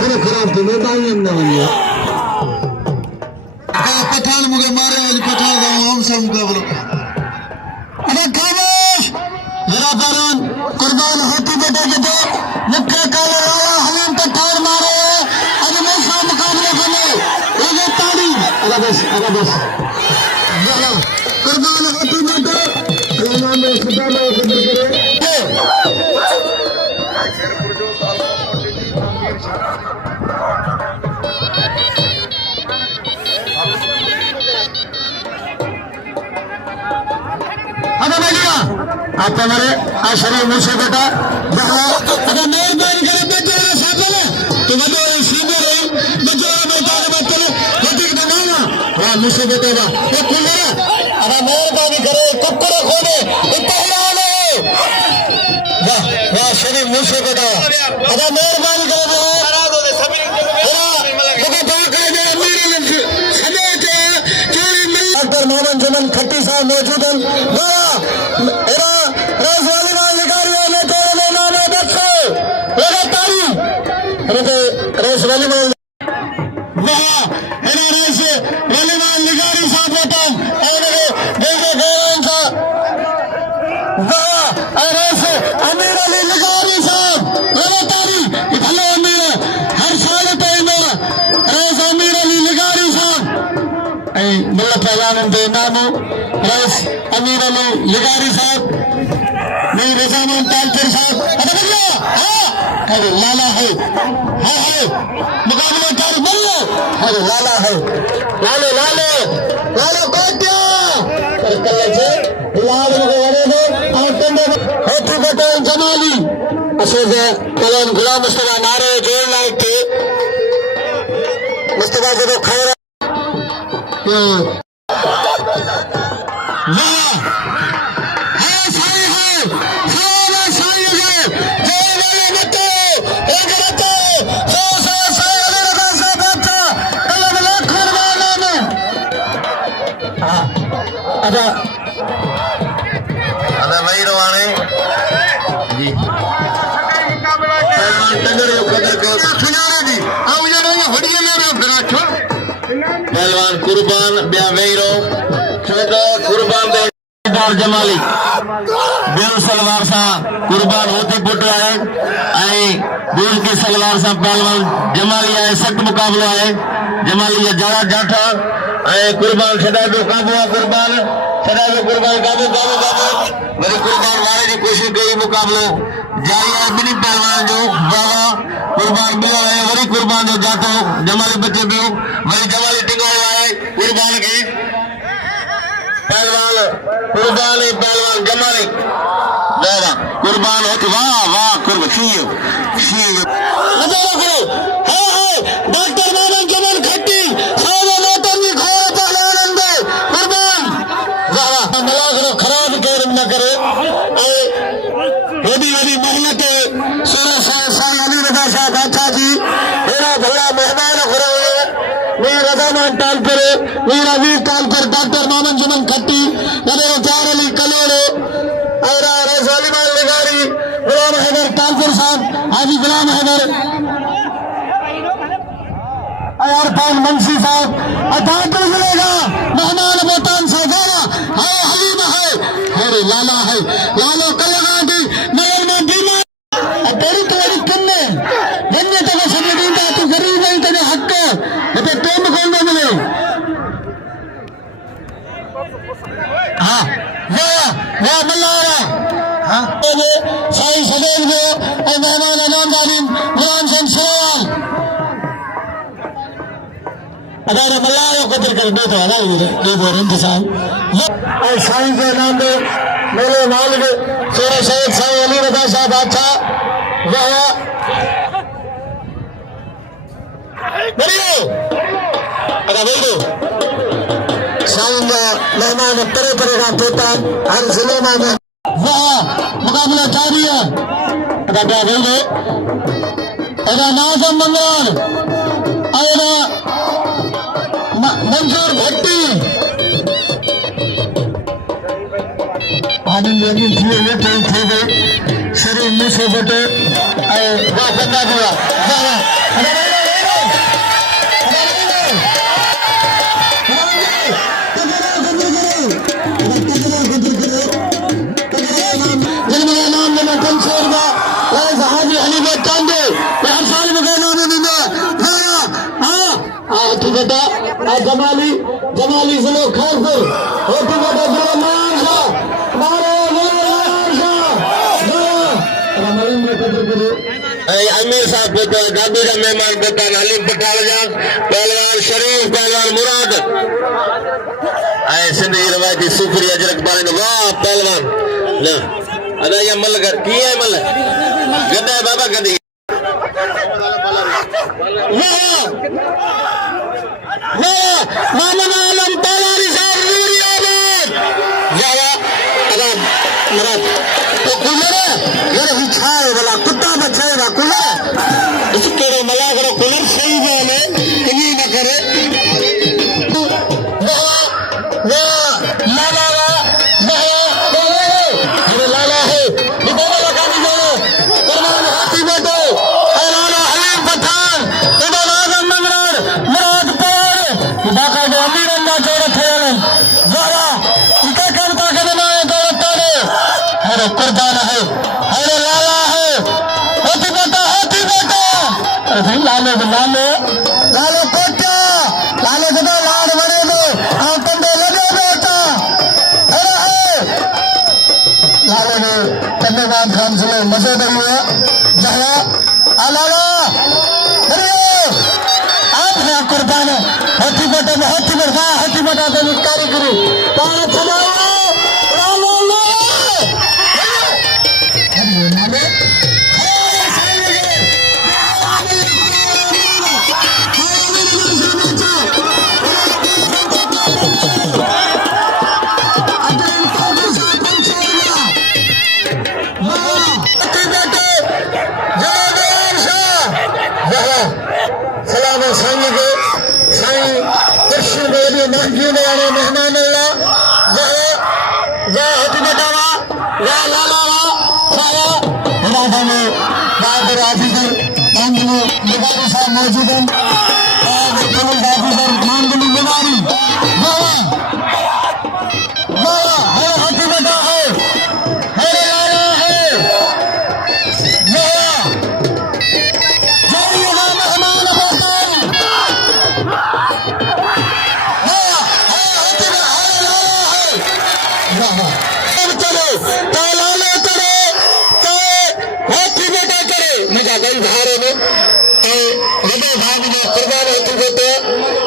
करे खराब थी मैं ताई हम ना बनिया पठान मुझे मारे आज पठान का हम सब मुकाबला अरे खामोश जरा करण कुर्बान होती बेटे के तो मुक्के काले लाला हमें तो ठार मारे आज मैं सब मुकाबले बने ये ताली अरे बस जरा कुर्बान होती बेटे इमाम में सुधा में जिक्र करे आता मेरे आशरी मुझसे बेटा अगर मेहरबानी करे बेटे साथ में तो बदो सीधे रही बच्चों बेटा के बच्चे बेटे का नाम वाह मुझसे बेटे वाह ये कौन है अगर मेहरबानी करे कुकुर खोले इत्तेहाद वाह वाह शरी मुझसे बेटा अगर मेहरबानी करे डॉक्टर मोहम्मद जुमन खट्टी साहब मौजूद हैं अमीर अली लिगारी साहब नहीं रजामान तालपुर साहब अरे लाला है मुकाबले कर बोलो अरे लाला है लाले लाले लाले कोटिया अरे कल्ले से लाल को वड़े दो और कंधे होती बेटे जमाली अशोक कलाम गुलाम मुस्तफा नारे जोड़ लायक थे मुस्तफा को तो खैर अदा भाई रवाने जी पहलवान कुर्बान ब्या वेरो कुर्बान जमाली बेरू सलवार सा कुर्बान होती पुट है दूर के सलवार सा पहलवान जमाली है सख्त मुकाबला है जमाली जड़ा जाठा कुर्बान सदा जो काबू कुर्बान काबू वरी कुर्बान वाले की कोशिश कई मुकाबलो जारी है बिनी पहलवान जो बाबा कुर्बान बियो है वरी कुर्बान जो जातो जमाली बच्चे बियो वरी जमाली टिंगो है कुर्बान के पहलवान जमाली बाबा कुर्बान होती वाह वाह कुर्बान शीयो डॉक्टर मोहम्मद जुमन खट्टी करे वही मेहनत अली रजा शाह बादशाह जी मेरा भला मेहमान वीर रजामान तालपुर वीर अवीर तालपुर डॉक्टर मोहम्मद जुमन खट्टी मेरे चार अली कलोड़े और रजालीमान लिगारी गुलाम हैदर तालपुर साहब हाजी गुलाम हैदर अयारफान मुंशी साहब अदालत मिलेगा मेहमान बोतान साहबाना है हलीम है अरे लाला है लालो कलगा दी मेरे में बीमार तेरी तेरी किन्ने जिन्ने तेरे समय दीदा तू गरीब नहीं तेरे हक ते तुम कौन न मिले हाँ वाह मल्लारा हाँ साई सदैव जो मेहमान अनाम जालिम गुलाम सिंह सवाल अदार मल्लारों को दिल कर दे तो अदा ये बोल इंतजाम और साईं के नाम पे मेरे मालिक शेर शेख साईं अली रजा शाह बादशाह वह बोलिए अदा बोल दो साईं का मेहमान तरह तरह का पोता हर जिले में वह मुकाबला जारी है अदा क्या बोल दो अदा नाजम मंगल अदा मंजूर भट्टी आनंद रंगीन थे शरीर मुँह से बटे वाह बेटा जमाली जमाली जिलो खानपुर होती बेटा जिलो मान शाह मारो अमीर साहब पुत्र दादू जा मेहमान पुत्र हलीम पठाल जा पहलवान शरीफ पहलवान मुराद सिंध जी रवायती सूफरी अजरक बारे वाह पहलवान ना अदा या मल कर की है मल गदा है बाबा गदी मामन आलम पहलवानी साहब नूरी आबाद जावा अदा मुराद तो कुलर ये विछाए वाला कुत्ता बचाएगा कुलर इसके मला करो कुलर सही बोले ये न करे कुर्बान है अरे लाला है हाथी बेटा लालो लालो लालो कोटा लालो जब लाड बने दो आप तंदे लगे बेटा अरे लालो ने धन्यवाद खान से मजे दरिया जहाँ लाला अरे आप है कुर्बान हाथी बेटा को निकारी करो पाँच चलाओ सलाम साईं के साईं कृष्ण देवी महजूद वाले मेहमान अल्लाह हती बेटावा लाला सारा राधा में बहादुर आफिसर मांगलू निवारी साहब मौजूद हैं और पुलिस ऑफिसर मांगलू निवारी हती बेटा है लाला है भाग में कुर्बान होती बेटे